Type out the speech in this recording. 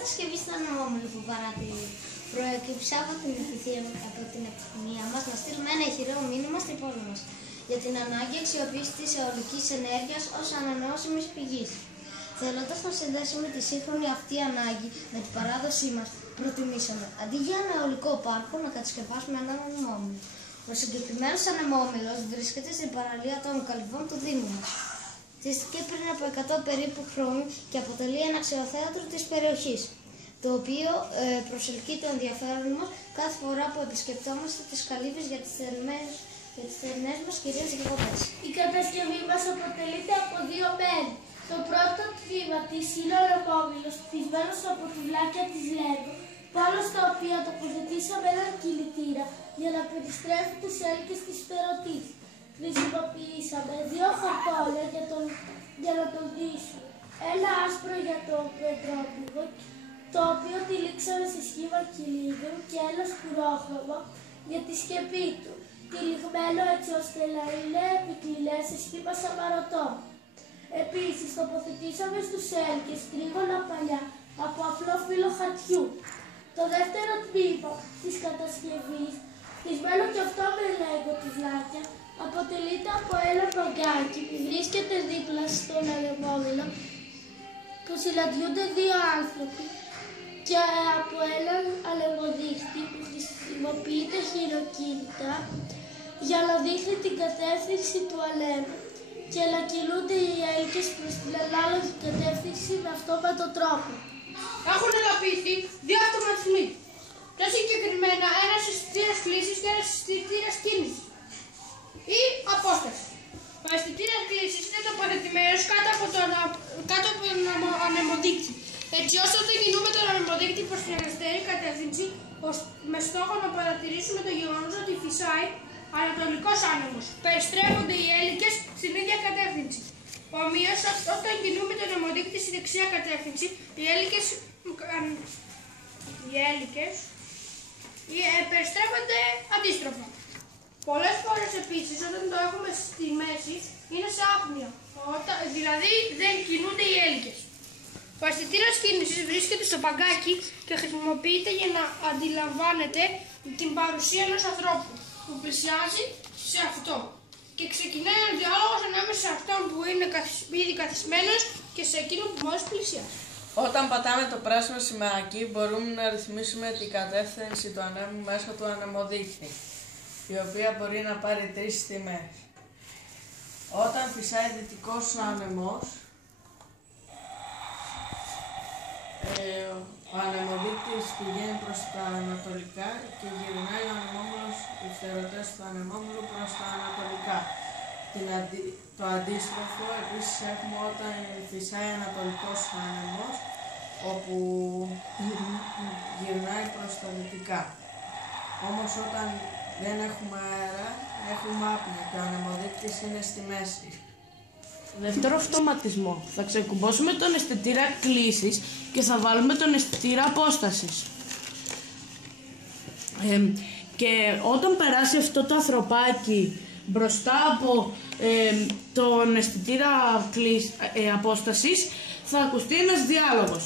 κατασκευή του ανεμόμυλου που προέκυψε από την επιθυμία μας να στείλουμε ένα ηχηρό μήνυμα στην πόλη μας για την ανάγκη αξιοποίησης της αιωλικής ενέργειας ως ανανεώσιμης πηγής. Θέλοντας να συνδέσουμε τη σύγχρονη αυτή ανάγκη με την παράδοσή μας, προτιμήσαμε αντί για ένα αιωλικό πάρκο να κατασκευάσουμε έναν ανεμόμυλο. Ο συγκεκριμένος ανεμόμυλος βρίσκεται στην παραλία των Καλυβών του Δήμου μας. Χτίστηκε πριν από 100 περίπου χρόνια και αποτελεί ένα αξιοθέατρο της περιοχής, το οποίο προσελκύει το ενδιαφέρον μας κάθε φορά που επισκεπτόμαστε τις Καλύβες για τις θερινές μας κυρίως διακοπές. Η κατασκευή μας αποτελείται από δύο μέρη. Το πρώτο τμήμα της είναι ο ανεμόμυλος, χτισμένος από τουβλάκια της Lego, πάνω στα οποία τοποθετήσαμε έναν κινητήρα για να περιστρέφει τους έλκες της φτερωτής. Χρησιμοποιήσαμε δύο χαρτόνια για να τον ντύσουμε. Ένα άσπρο για το πετρόπυγο, το οποίο τυλίξαμε σε σχήμα κυλίδου, και ένα σκουρόχρωμο για τη σκεπή του, τυλιγμένο έτσι ώστε να είναι επικλεινές σε σχήμα σαμαρωτό. Επίσης, τοποθετήσαμε στους έλκες τρίγωνα παλιά από απλό φύλλο χαρτιού. Το δεύτερο τμήμα της κατασκευής, χτισμένο και αυτό με Lego τουβλάκια, αποτελείται από ένα παγκάκι που βρίσκεται δίπλα στον ανεμόμυλο, που συναντιούνται δύο άνθρωποι, και από έναν ανεμοδείχτη που χρησιμοποιείται χειροκίνητα για να δείχνει την κατεύθυνση του ανέμου και να κινούνται οι έλκες προς την ανάλογη κατεύθυνση με αυτόματο τρόπο. Έχουν υλοποιηθεί δύο αυτοματισμοί. Πιο συγκεκριμένα ένας αισθητήρας κλήσης και ένας αισθητήρας κίνησης ή απόσταση. Ο αισθητήρας κλήσης είναι τοποθετημένος κάτω από τον ανεμοδείκτη, έτσι ώστε όταν κινούμε τον ανεμοδείκτη προς την αριστερή κατεύθυνση, με στόχο να παρατηρήσουμε το γεγονός ότι φυσάει ανατολικός άνεμος. Περιστρέφονται οι έλικες στην ίδια κατεύθυνση. Ομοίως, όταν κινούμε τον ανεμοδείκτη στη δεξιά κατεύθυνση, οι έλικες περιστρέφονται αντίστροφα. Πολλές φορές επίσης, όταν το έχουμε στη μέση, είναι σε άπνοια, δηλαδή δεν κινούνται οι έλικες. Ο αισθητήρας κίνησης βρίσκεται στο παγκάκι και χρησιμοποιείται για να αντιλαμβάνεται την παρουσία ενός ανθρώπου που πλησιάζει σε αυτό και ξεκινάει ένα διάλογος ανάμεσα σε αυτόν που είναι ήδη καθισμένος και σε εκείνο που μόλις πλησιάζει. Όταν πατάμε το πράσινο σημαίακι, μπορούμε να ρυθμίσουμε την κατεύθυνση του ανέμου μέσω του ανεμοδείκτη, η οποία μπορεί να πάρει 3 στιγμές. Όταν φυσάει δυτικός άνεμος, ο ανεμοδείκτης πηγαίνει προς τα ανατολικά και γυρνάει ο ανεμόμυλος, οι φτερωτές του ανεμόμυλου προς τα ανατολικά. Το αντίστροφο επίσης έχουμε όταν φυσάει ανατολικός άνεμος, όπου γυρνάει προς τα δυτικά. Όμως όταν δεν έχουμε αέρα, έχουμε άπνοια και ο ανεμοδείκτης είναι στη μέση. Δεύτερο αυτοματισμό. Θα ξεκουμπώσουμε τον αισθητήρα κλήσης και θα βάλουμε τον αισθητήρα απόστασης. Και όταν περάσει αυτό το ανθρωπάκι μπροστά από τον αισθητήρα απόστασης, θα ακουστεί ένας διάλογος.